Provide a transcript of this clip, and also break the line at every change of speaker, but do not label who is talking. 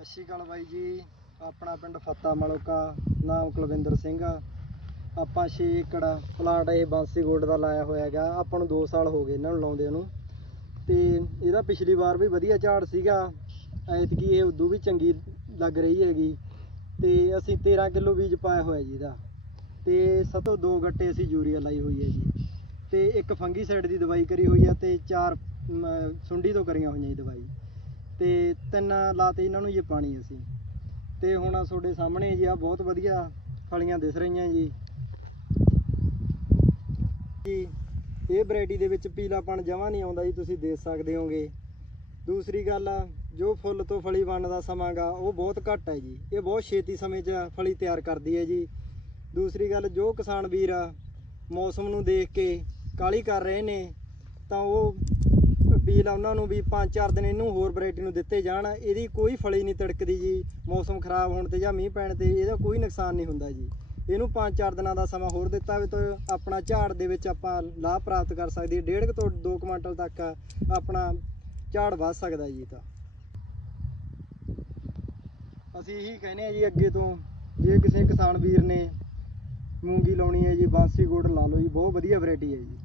ਸਤਿ ਸ਼੍ਰੀ ਅਕਾਲ ਬਾਈ ਜੀ। ਆਪਣਾ ਪਿੰਡ ਫੱਤਾ ਮਲੋਕਾ, ਨਾਮ ਕੁਲਵਿੰਦਰ ਸਿੰਘ ਆ। ਆਪਾਂ 6 ਏਕੜ ਪਲਾਟ ਇਹ ਬਾਂਸੀ ਗੋਲਡ ਦਾ ਲਾਇਆ ਹੋਇਆ ਹੈਗਾ। ਆਪਾਂ ਨੂੰ 2 ਸਾਲ ਹੋ ਗਏ ਇਹਨਾਂ ਨੂੰ ਲਾਉਂਦੇ ਨੂੰ। ਤੇ ਇਹਦਾ ਪਿਛਲੀ ਵਾਰ ਵੀ ਵਧੀਆ ਝਾੜ ਸੀਗਾ। ਐਤਕੀ ਇਹ ਉਦੋਂ ਵੀ ਚੰਗੀ ਲੱਗ ਰਹੀ ਹੈਗੀ। ਤੇ ਅਸੀਂ 13 ਕਿਲੋ ਬੀਜ ਪਾਇਆ ਹੋਇਆ ਜੀ ਇਹਦਾ। ਤੇ ਸਭ ਤੋਂ ਦੋ ਗੱਟੇ ਅਸੀਂ ਯੂਰੀਆ ਲਾਈ ਹੋਈ ਹੈ ਜੀ। ਤੇ ਇੱਕ ਫੰਗੀਸਾਈਡ ਦੀ ਦਵਾਈ ਕਰੀ ਹੋਈ ਆ ਤੇ ਚਾਰ ਸੁੰਡੀ ਤੋਂ ਕਰੀਆਂ ਹੋਈਆਂ ਜੀ ਦਵਾਈ। ਤੇ ਤਿੰਨ ਲਾਤੇ ਇਹਨਾਂ ਨੂੰ ਜੀ ਪਾਣੀ ਅਸੀਂ। ਤੇ ਹੁਣ ਤੁਹਾਡੇ ਸਾਹਮਣੇ ਜੀ ਆ ਬਹੁਤ ਵਧੀਆ ਫਲੀਆਂ ਦਿਸ ਰਹੀਆਂ ਜੀ। ਜੀ, ਇਹ ਵੈਰਾਈਟੀ ਦੇ ਵਿੱਚ ਪੀਲਾਪਣ ਜਮਾ ਨਹੀਂ ਆਉਂਦਾ ਜੀ, ਤੁਸੀਂ ਦੇਖ ਸਕਦੇ ਹੋਗੇ। ਦੂਸਰੀ ਗੱਲ ਜੋ ਫੁੱਲ ਤੋਂ ਫਲੀ ਬਣਨ ਦਾ ਸਮਾਂ ਗਾ, ਉਹ ਬਹੁਤ ਘੱਟ ਹੈ ਜੀ। ਇਹ ਬਹੁਤ ਛੇਤੀ ਸਮੇਂ 'ਚ ਫਲੀ ਤਿਆਰ ਕਰਦੀ ਹੈ ਜੀ। ਦੂਸਰੀ ਗੱਲ, ਜੋ ਕਿਸਾਨ ਵੀਰ ਮੌਸਮ ਨੂੰ ਦੇਖ ਕੇ ਕਾਲੀ ਕਰ ਰਹੇ ਨੇ, ਤਾਂ ਉਹ ਬੀਲ ਆ ਉਹਨਾਂ ਨੂੰ ਵੀ 5-4 ਦਿਨ ਇਹਨੂੰ ਹੋਰ ਵੈਰਾਈਟੀ ਨੂੰ ਦਿੱਤੇ ਜਾਣ। ਇਹਦੀ ਕੋਈ ਫਲੀ ਨਹੀਂ ਤੜਕਦੀ ਜੀ, ਮੌਸਮ ਖਰਾਬ ਹੋਣ ਤੇ ਜਾਂ ਮੀਂਹ ਪੈਣ ਤੇ ਇਹਦਾ ਕੋਈ ਨੁਕਸਾਨ ਨਹੀਂ ਹੁੰਦਾ ਜੀ। ਇਹਨੂੰ 5-4 ਦਿਨਾਂ ਦਾ ਸਮਾਂ ਹੋਰ ਦਿੱਤਾ ਹੋਵੇ ਤਾਂ ਆਪਣਾ ਝਾੜ ਦੇ ਵਿੱਚ ਆਪਾਂ ਲਾਭ ਪ੍ਰਾਪਤ ਕਰ ਸਕਦੇ ਹਾਂ। ਡੇਢ ਕੁ ਤੋਂ 2 ਕੁਇੰਟਲ ਤੱਕ ਆਪਣਾ ਝਾੜ ਵੱਧ ਸਕਦਾ ਜੀ ਤਾਂ। ਅਸੀਂ ਇਹੀ ਕਹਿੰਦੇ ਆ ਜੀ ਅੱਗੇ ਤੋਂ, ਜੇ ਕਿਸੇ ਕਿਸਾਨ ਵੀਰ ਨੇ ਮੂੰਗੀ ਲਾਉਣੀ ਹੈ ਜੀ, ਬਾਂਸੀ ਗੋੜ ਲਾ ਲਓ ਜੀ, ਬਹੁਤ ਵਧੀਆ ਵੈਰਾਈਟੀ ਹੈ ਜੀ।